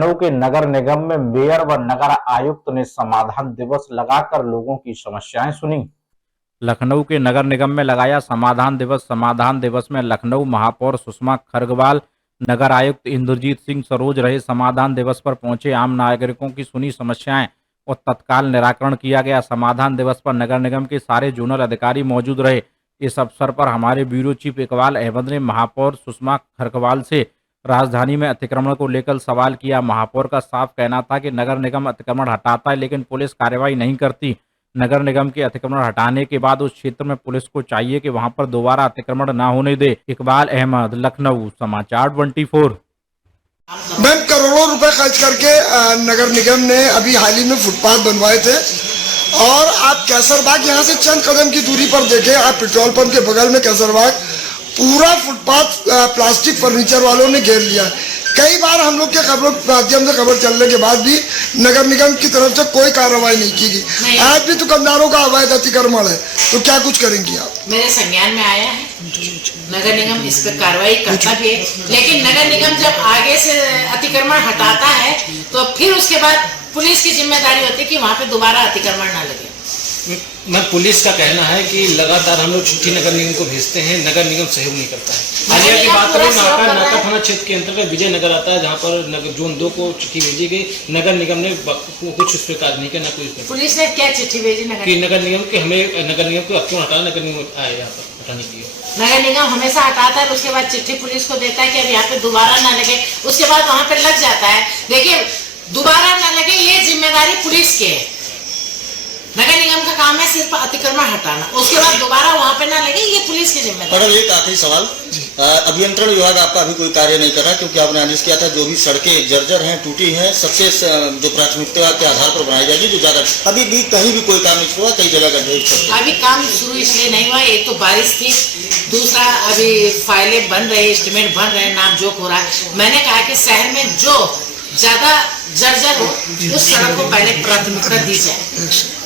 लखनऊ के नगर निगम में मेयर व नगर आयुक्त ने समाधान दिवस लगाकर लोगों की समस्याएं सुनी। लखनऊ के नगर निगम में लगाया समाधान दिवस। समाधान दिवस में लखनऊ महापौर सुषमा खरगवाल, नगर आयुक्त इंद्रजीत सिंह सरोज रहे। समाधान दिवस पर पहुंचे आम नागरिकों की सुनी समस्याएं और तत्काल निराकरण किया गया। समाधान दिवस पर नगर निगम के सारे जोनल अधिकारी मौजूद रहे। इस अवसर पर हमारे ब्यूरो चीफ इकबाल अहमद ने महापौर सुषमा खरगवाल से राजधानी में अतिक्रमण को लेकर सवाल किया। महापौर का साफ कहना था कि नगर निगम अतिक्रमण हटाता है लेकिन पुलिस कार्रवाई नहीं करती। नगर निगम के अतिक्रमण हटाने के बाद उस क्षेत्र में पुलिस को चाहिए कि वहां पर दोबारा अतिक्रमण न होने दे। इकबाल अहमद, लखनऊ, समाचार 24। मैम, करोड़ों रुपए खर्च करके नगर निगम ने अभी हाल ही में फुटपाथ बनवाए थे और आप कैसरबाग यहाँ से चंद कदम की दूरी पर देखें, आप पेट्रोल पंप के बगल में कैसरबाग पूरा फुटपाथ प्लास्टिक फर्नीचर वालों ने घेर लिया। कई बार हम लोग के खबरों के माध्यम से खबर चलने के बाद भी नगर निगम की तरफ से कोई कार्रवाई नहीं की गई। आज भी दुकानदारों का अवैध अतिक्रमण है, तो क्या कुछ करेंगी आप? मेरे संज्ञान में आया है, नगर निगम इस पर कार्रवाई करता भी है, लेकिन नगर निगम जब आगे से अतिक्रमण हटाता है तो फिर उसके बाद पुलिस की जिम्मेदारी होती है कि वहाँ पे दोबारा अतिक्रमण ना लगे। मैं पुलिस का कहना है कि लगातार हम लोग छुट्टी नगर निगम को भेजते हैं, नगर निगम सहयोग नहीं करता है। हालिया की बात करें, नाका थाना क्षेत्र के अंतर्गत विजय नगर आता है, जहाँ पर जोन 2 को चिट्ठी भेजी गई। नगर निगम ने कुछ उस पर कार्य नहीं किया, ना कोई पुलिस ने क्या चिट्ठी भेजी नगर निगम के हमें नगर निगम को क्यों हटाना, नगर निगम आए यहाँ पर हटाने के लिए। नगर निगम हमेशा हटाता है, उसके बाद चिट्ठी पुलिस को देता है कि अब यहाँ पे दोबारा ना लगे, उसके बाद वहाँ पे लग जाता है। देखिए, दोबारा ना लगे ये जिम्मेदारी पुलिस की है। नगर निगम का काम है सिर्फ अतिक्रमण हटाना, उसके बाद दोबारा वहाँ पे ना लगे, ये पुलिस की जिम्मेदारी। मैडम, एक आखिरी सवाल, अभियंत्रण विभाग आपका अभी कोई कार्य नहीं कर रहा क्योंकि आपने आदेश किया था जो भी सड़कें जर्जर हैं, टूटी हैं, सबसे जो प्राथमिकता के आधार पर बनाई जाएगी, जो ज्यादा अभी भी कहीं भी कोई काम नहीं हुआ, कई जगह का अभी काम शुरू इसलिए नहीं हुआ, एक तो बारिश थी, दूसरा अभी फाइलें बन रही, एस्टिमेट बन रहे, नाप जोक हो रहा है। मैंने कहा कि शहर में जो ज्यादा जर्जर हो उस सड़क को पहले प्राथमिकता दी जाए।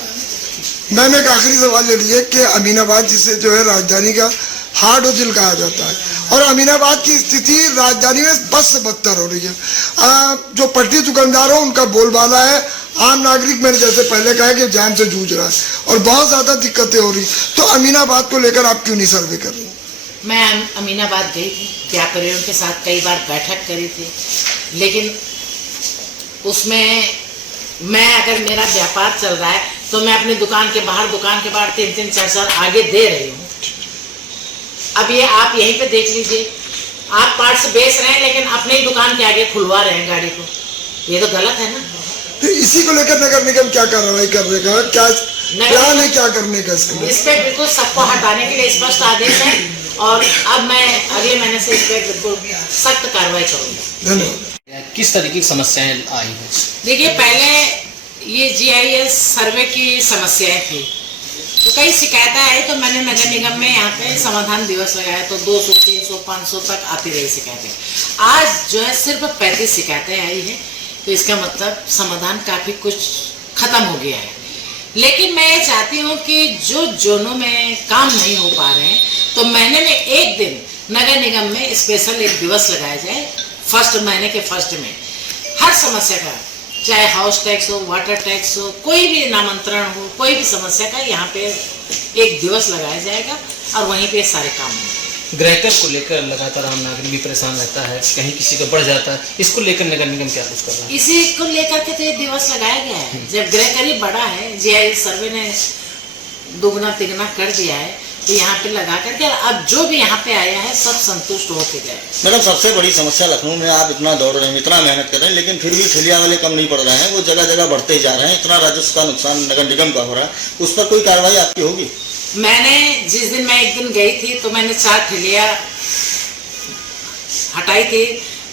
मैम, एक आखिरी सवाल ले लिए कि अमीनाबाद जिसे जो है राजधानी का हार्ट और दिल कहा जाता है, और अमीनाबाद की स्थिति राजधानी में बस से बदतर हो रही है। जो पट्टी दुकानदार हो उनका बोलबाला है, आम नागरिक मैंने जैसे पहले कहा कि जान से जूझ रहा है और बहुत ज्यादा दिक्कतें हो रही। तो अमीनाबाद को लेकर आप क्यों नहीं सर्वे कर रही? मैं अमीनाबाद गई थी, व्यापारियों के साथ कई बार बैठक करी थी, लेकिन उसमें मैं अगर मेरा व्यापार चल रहा है तो मैं अपनी दुकान के बाहर 3-3, 4 आगे दे रही हूँ। अब ये आप यहीं पे देख लीजिए, आप पार्ट्स बेच रहे हैं लेकिन अपनी दुकान के आगे खुलवा रहे हैं गाड़ी को, ये तो गलत है ना। तो इसी को लेकर नगर निगम क्या कार्रवाई करने का क्या प्लान है, क्या करने का इस पे? बिल्कुल सबको हटाने के लिए स्पष्ट आदेश है और अब मैं अगले महीने से इस पे बिल्कुल सख्त कार्रवाई करूँगी। धन्यवाद। किस तरीके की समस्याएं आई है? देखिए, पहले ये GIS सर्वे की समस्याएं थी, तो कई शिकायतें आई, तो मैंने नगर निगम में यहाँ पे समाधान दिवस लगाया, तो 200, 300, 500 तक आती रही शिकायतें। आज जो है सिर्फ 35 शिकायतें आई है, तो इसका मतलब समाधान काफ़ी कुछ खत्म हो गया है। लेकिन मैं ये चाहती हूँ कि जो जोनों में काम नहीं हो पा रहे हैं, तो महीने में एक दिन नगर निगम में स्पेशल एक दिवस लगाया जाए, महीने के फर्स्ट में हर समस्या का, चाहे हाउस टैक्स हो, वाटर टैक्स हो, कोई भी नामांतरण हो, कोई भी समस्या का यहाँ पे एक दिवस लगाया जाएगा और वहीं पे सारे काम होंगे। ग्राहकर को लेकर लगातार आम नागरिक भी परेशान रहता है, कहीं किसी का बढ़ जाता है, इसको लेकर नगर निगम क्या कुछ कर रहा है? इसी को लेकर के तो ये दिवस लगाया गया है। जब ग्राहकर ही बढ़ा है, GIS सर्वे ने दुगना तिगना कर दिया है, तो यहाँ पे लगा करके अब जो भी यहाँ पे आया है सब संतुष्ट होके गए। मैडम, सबसे बड़ी समस्या लखनऊ में आप इतना दौड़ रहे हैं, इतना मेहनत कर रहे हैं, लेकिन फिर भी ठेलिया वाले कम नहीं पड़ रहे हैं, वो जगह जगह बढ़ते जा रहे हैं, इतना राजस्व का नुकसान नगर निगम का हो रहा है, उस पर कोई कार्रवाई आपकी होगी? मैंने जिस दिन मैं एक दिन गई थी तो मैंने 4 ठेलियाँ हटाई थी,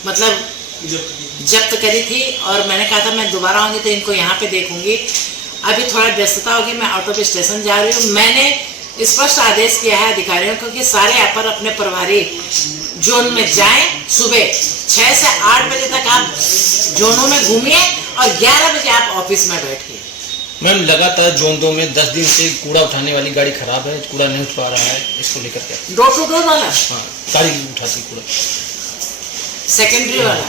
मतलब जब्त करी थी, और मैंने कहा था मैं दोबारा आऊँगी तो इनको यहाँ पे देखूंगी। अभी थोड़ा व्यस्तता होगी, मैं ऑटो पे स्टेशन जा रही हूँ। मैंने स्पष्ट आदेश किया है अधिकारियों को कि सारे यहाँ पर अपने प्रभारी जोन में जाएं, सुबह 6 से 8 बजे तक आप जोनों में घूमिए और 11 बजे आप ऑफिस में बैठिए। मैम, लगातार जोन 2 में 10 दिन से कूड़ा उठाने वाली गाड़ी खराब है, कूड़ा नहीं उठ पा रहा है, इसको लेकर क्या? डोर टू डोर वाला? हाँ, गाड़ी उठाती कूड़ा, सेकेंडरी वाला।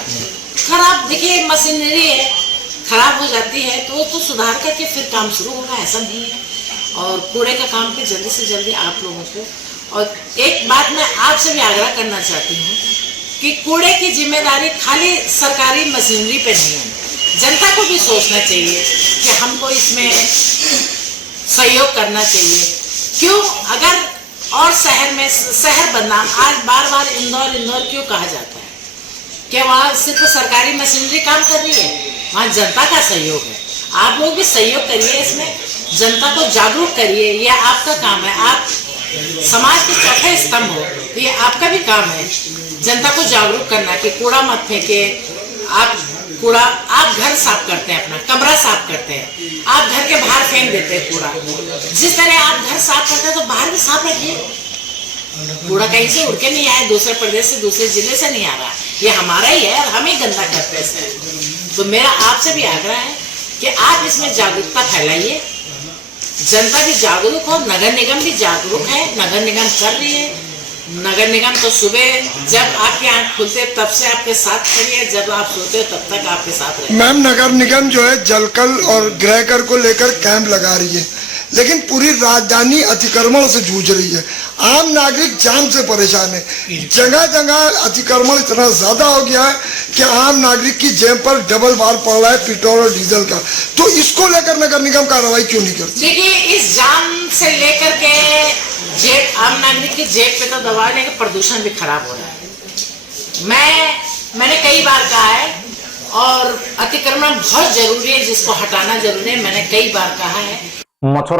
खराब, देखिए मशीनरी है, खराब हो जाती है तो सुधार करके फिर काम शुरू होगा, ऐसा नहीं है। और कूड़े का काम भी जल्दी से जल्दी आप लोगों को, और एक बात मैं आपसे भी आग्रह करना चाहती हूँ कि कूड़े की जिम्मेदारी खाली सरकारी मशीनरी पे नहीं है, जनता को भी सोचना चाहिए कि हमको इसमें सहयोग करना चाहिए। क्यों, अगर और शहर में शहर बदनाम, आज बार बार इंदौर इंदौर क्यों कहा जाता है? क्या वहाँ सिर्फ सरकारी मशीनरी काम कर रही है? वहाँ जनता का सहयोग है। आप लोग भी सहयोग करिए, इसमें जनता को जागरूक करिए, ये आपका काम है। आप समाज के चौथे स्तंभ हो, तो ये आपका भी काम है जनता को जागरूक करना कि कूड़ा मत फेंके। आप घर साफ करते हैं, अपना कमरा साफ करते हैं, आप घर के बाहर फेंक देते हैं कूड़ा। जिस तरह आप घर साफ करते हैं तो बाहर भी साफ रखिए। कूड़ा कहीं से उड़ के नहीं आया, दूसरे प्रदेश से, दूसरे जिले से नहीं आ रहा, ये हमारा ही है और हम ही गंदा करते हैं इसे। तो मेरा आपसे भी आग्रह है कि आप इसमें जागरूकता फैलाइए, जनता भी जागरूक हो, नगर निगम भी जागरूक है, नगर निगम कर रही है। नगर निगम तो सुबह जब आपकी आंख खुलते तब से आपके साथ खड़ी है, जब आप सोते हो तब तक आपके साथ रहे। मैम, नगर निगम जो है जलकल और गृहकर को लेकर कैंप लगा रही है, लेकिन पूरी राजधानी अतिक्रमण से जूझ रही है। आम नागरिक जान से परेशान है, जगह जगह अतिक्रमण इतना ज्यादा हो गया है कि आम नागरिक की जेब पर डबल बार पड़ रहा है पेट्रोल और डीजल का। तो इसको लेकर नगर निगम कार्रवाई क्यों नहीं करती? देखिए, इस जान से लेकर के जेब, आम नागरिक की जेब पे तो दबा लेके प्रदूषण भी खराब हो रहा है। मैंने कई बार कहा है, और अतिक्रमण बहुत जरूरी है, जिसको हटाना जरूरी है, मैंने कई बार कहा है। मथुरा